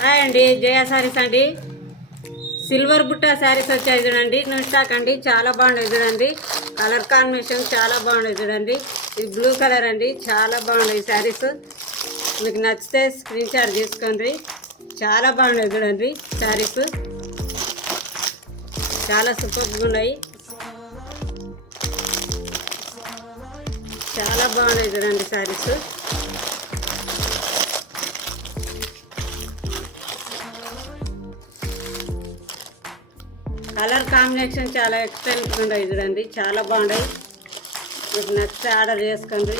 హాయ్ అండి, జయ శారీస్ అండి. సిల్వర్ బుట్ట శారీస్ వచ్చాయి చూడండి, న్యూ స్టాక్ అండి. చాలా బాగుండేది చూడండి, కలర్ కాంబినేషన్ చాలా బాగుండేది చూడండి. ఇది బ్లూ కలర్ అండి, చాలా బాగుంది శారీస్. మీకు నచ్చితే స్క్రీన్ షాట్ తీసుకోండి. చాలా బాగుండేది చూడండి శారీస్, చాలా సూపర్గా ఉన్నాయి. చాలా బాగున్నాయి చూడండి శారీస్. కలర్ కాంబినేషన్ చాలా ఎక్సలెంట్గా ఉన్నాయి చూడండి, చాలా బాగున్నాయి. మీకు నచ్చితే ఆర్డర్ చేసుకోండి.